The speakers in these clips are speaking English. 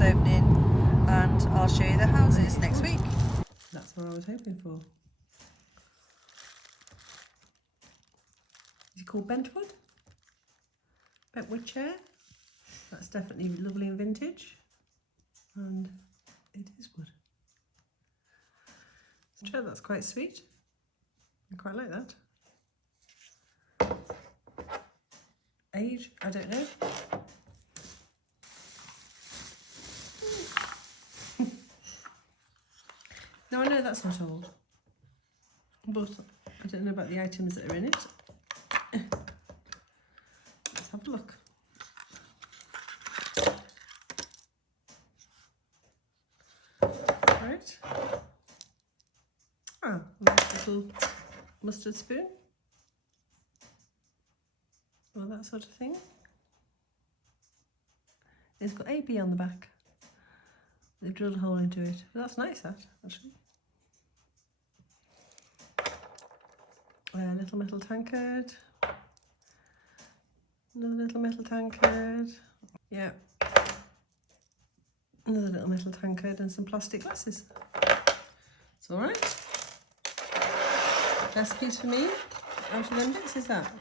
box opening, and I'll show you the houses next week. That's what I was hoping for. Is it called Bentwood? Bentwood chair. That's definitely lovely and vintage. And it is wood. It's a chair that's quite sweet. I quite like that. Age, I don't know. No, I know that's not old, but I don't know about the items that are in it. Let's have a look. Right. Ah, a nice little mustard spoon. Or that sort of thing. It's got AB on the back. They've drilled a hole into it. But that's nice, that, actually. A little metal tankard. Another little metal tankard. Yeah. Another little metal tankard and some plastic glasses. It's alright. Best piece for me out of them bits is that.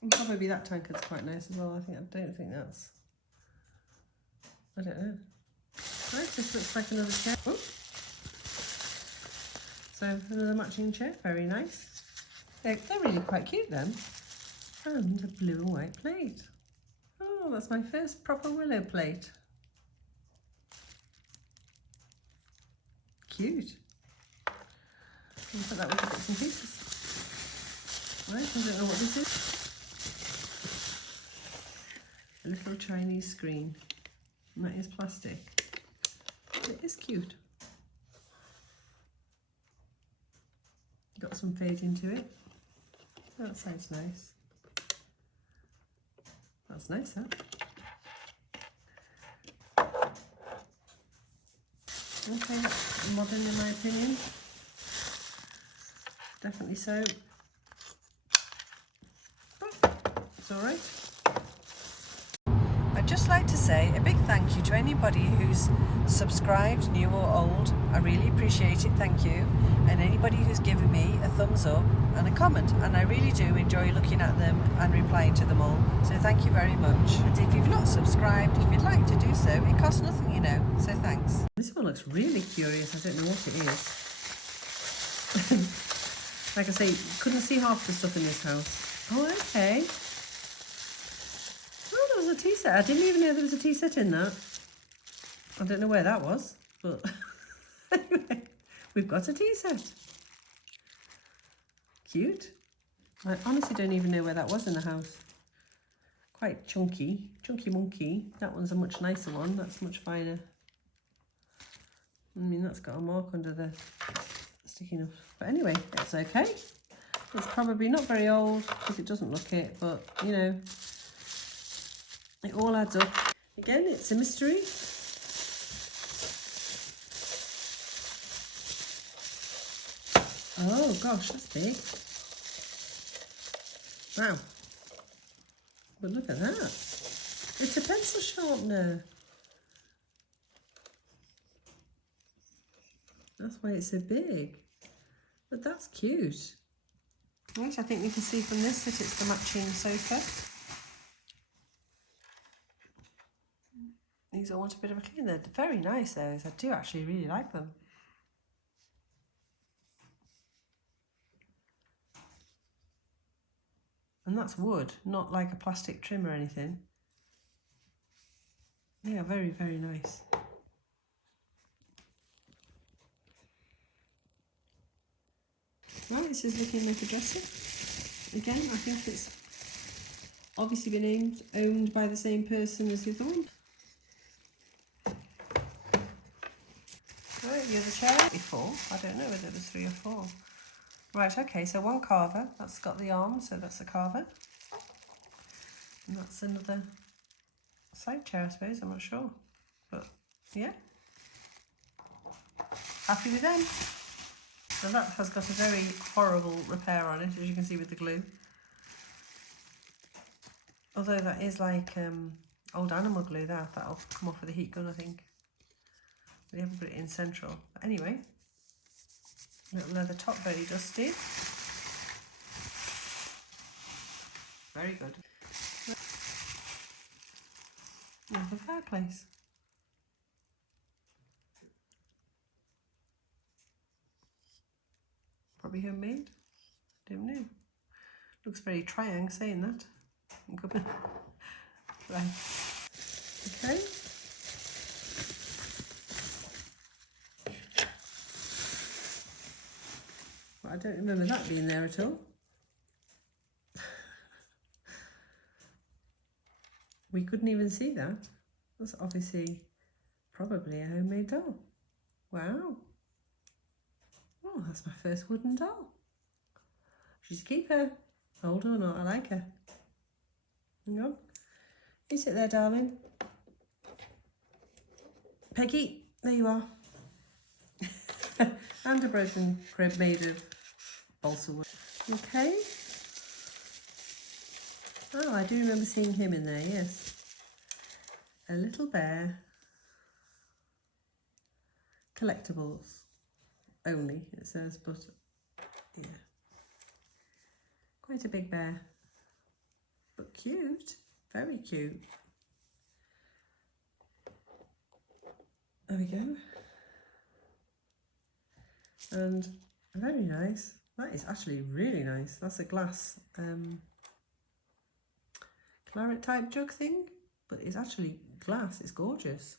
And probably that tankard's quite nice as well. I don't think that's... I don't know. Right, this looks like another chair. Ooh. So another matching chair, very nice. They're really quite cute then. And a blue and white plate. Oh, that's my first proper willow plate. Cute. I'll put that with the bits and pieces. Right, I don't know what this is. A little Chinese screen. And that is plastic. It is cute. Got some fade into it. That sounds nice. That's nice, huh? Okay, that's modern in my opinion. Definitely so. But it's alright. I'd just like to say a big thank you to anybody who's subscribed, new or old. I really appreciate it, thank you. And anybody who's given me a thumbs up and a comment, and I really do enjoy looking at them and replying to them all. So thank you very much. And if you've not subscribed, if you'd like to do so, it costs nothing, you know, so thanks. This one looks really curious. I don't know what it is. Like I say, couldn't see half the stuff in this house. Oh, okay. Oh, there was a tea set. I didn't even know there was a tea set in that. I don't know where that was, but anyway, we've got a tea set. Cute. I honestly don't even know where that was in the house. Quite chunky. Chunky monkey. That one's a much nicer one. That's much finer. I mean, that's got a mark under the sticky enough. But anyway, it's okay. It's probably not very old because it doesn't look it, but you know, it all adds up. Again, it's a mystery. Oh gosh, that's big. Wow. But look at that. It's a pencil sharpener. That's why it's so big. But that's cute. Right, I think we can see from this that it's the matching sofa. These all want a bit of a clean. They're very nice, those. I do actually really like them. And that's wood, not like a plastic trim or anything. Yeah, very, very nice. Right, this is looking like a dresser. Again, I think it's obviously been owned by the same person as the other one. Right, the other chair. Before, I don't know whether it was 3 or 4. Right, okay, so one carver, that's got the arm, so that's a carver. And that's another side chair, I suppose, I'm not sure. But, yeah. Happy with them. So that has got a very horrible repair on it, as you can see with the glue. Although that is like old animal glue, that'll come off with a heat gun, I think. We haven't put it in central. But anyway, little leather top, very dusty. Very good. Another fireplace. Probably homemade. Don't know. Looks very triangle, saying that. Right. Okay. Well, I don't remember that being there at all. We couldn't even see that. That's obviously probably a homemade doll. Wow. Oh, that's my first wooden doll. She's a keeper. Old or not, I like her. Hang on. You sit there, darling. Peggy, there you are. And a broken crib made of balsa wood. Okay. Oh, I do remember seeing him in there, yes. A little bear. Collectibles only, it says, but yeah. Quite a big bear. But cute. Very cute. There we go. And very nice. That is actually really nice. That's a glass claret type jug thing, but it's actually glass. It's gorgeous.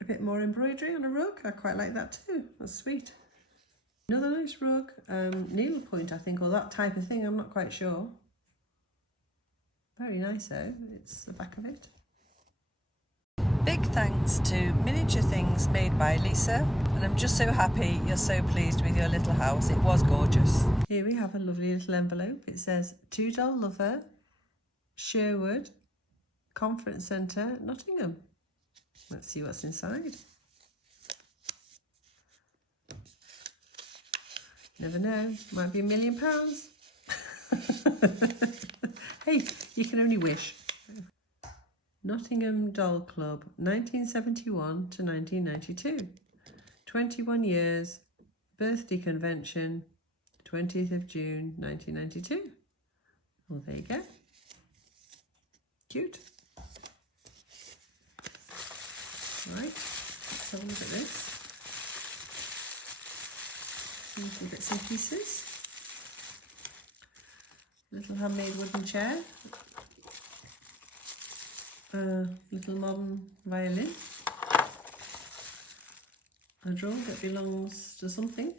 A bit more embroidery on a rug. I quite like that too. That's sweet. Another nice rug. Needlepoint, I think, or that type of thing. I'm not quite sure. Very nice though. It's the back of it. Big thanks to Miniature Things made by Lisa, and I'm just so happy you're so pleased with your little house. It was gorgeous. Here we have a lovely little envelope. It says To Doll Lover, Sherwood, Conference Centre, Nottingham. Let's see what's inside. Never know, might be £1 million. Hey, you can only wish. Nottingham Doll Club, 1971 to 1992. 21 years, birthday convention, 20th of June 1992. Well, there you go. Cute. Right, let's have a look at this. Some bits and pieces. Little handmade wooden chair. Little modern violin. A drum that belongs to something.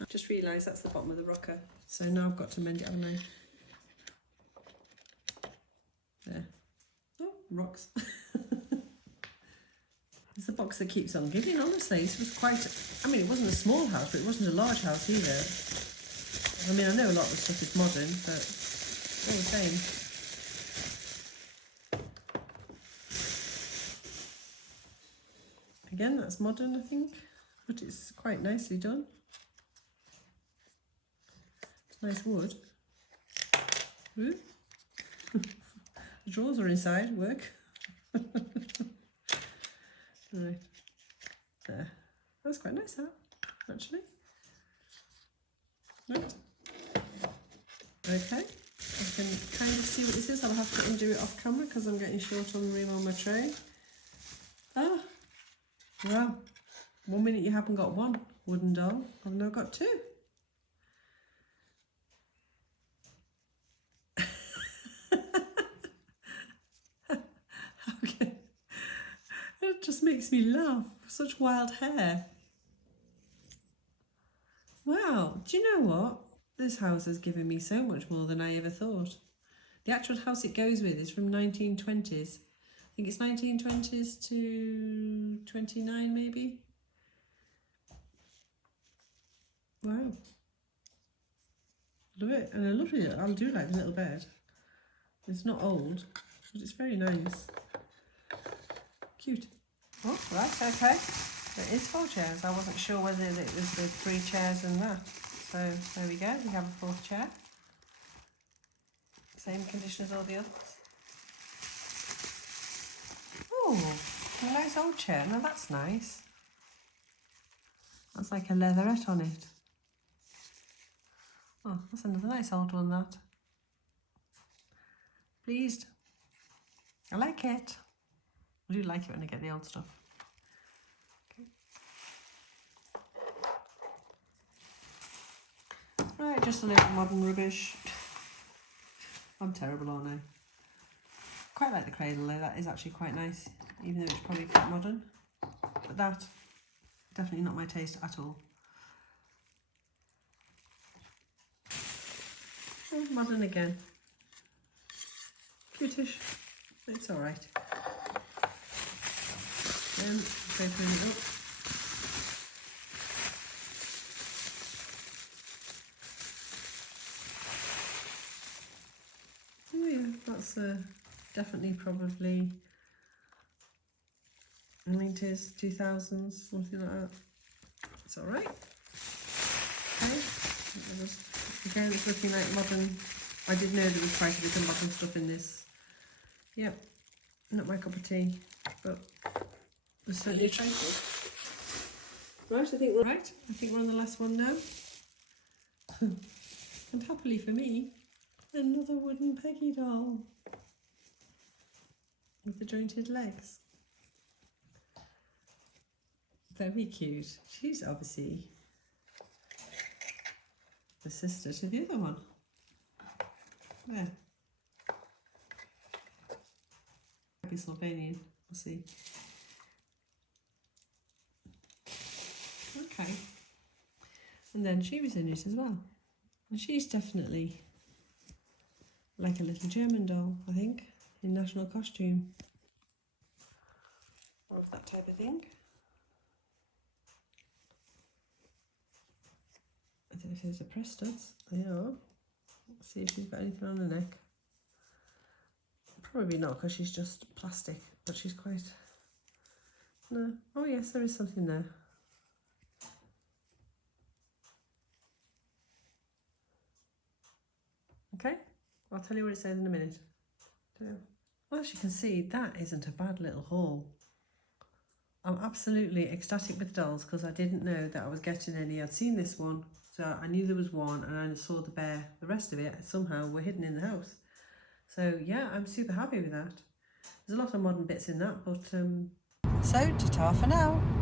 I just realised that's the bottom of the rocker, so now I've got to mend it, haven't I? There. Oh, rocks. It's the box that keeps on giving, honestly. This was quite, I mean, it wasn't a small house, but it wasn't a large house either. I mean, I know a lot of the stuff is modern, but all the same. Again, that's modern, I think, but it's quite nicely done. Nice wood. Ooh. The drawers are inside, work. Right. There. That's quite nice, that, actually. Right. Okay. I can kind of see what this is. I'll have to undo it off camera because I'm getting short on room on my tray. Ah. Wow. 1 minute you haven't got one wooden doll. I've now got two. Okay. It just makes me laugh. Such wild hair. Wow. Do you know what? This house has given me so much more than I ever thought. The actual house it goes with is from 1920s. I think it's 1920s to 29 maybe. Wow. Love it. And I love it. I'll do like the little bed. It's not old, but it's very nice. Cute. Oh, right, okay. It is 4 chairs. I wasn't sure whether it was the 3 chairs and that. So there we go. We have a 4th chair. Same condition as all the others. Oh, a nice old chair. Now that's nice. That's like a leatherette on it. Oh, that's another nice old one, that. Pleased. I like it. I do like it when I get the old stuff. Okay. Right, just a little modern rubbish. I'm terrible, aren't I? Quite like the Cradle though, that is actually quite nice, even though it's probably quite modern. But that, definitely not my taste at all. Oh, modern again. Cutish. It's alright. Open it up. Oh yeah, that's definitely probably 90s, 2000s, something like that. It's alright. Okay, again, it's looking like modern. I did know there was quite a bit of modern stuff in this. Yep, not my cup of tea, but there's certainly a try for it. Right, I think we're on the last one now. And happily for me, another wooden Peggy doll with the jointed legs. Very cute. She's obviously the sister to the other one. There. Maybe Slovenian. We'll see. Okay. And then she was in it as well. And she's definitely like a little German doll, I think, in national costume. Or of that type of thing. I don't know if there's a press studs. They are. Let's see if she's got anything on her neck. Probably not, because she's just plastic, but she's quite... No. Oh yes, there is something there. Okay, I'll tell you what it says in a minute. Well, as you can see, that isn't a bad little haul. I'm absolutely ecstatic with dolls because I didn't know that I was getting any. I'd seen this one, so I knew there was one, and I saw the bear. The rest of it somehow were hidden in the house. So yeah, I'm super happy with that. There's a lot of modern bits in that, but So, ta-ta for now.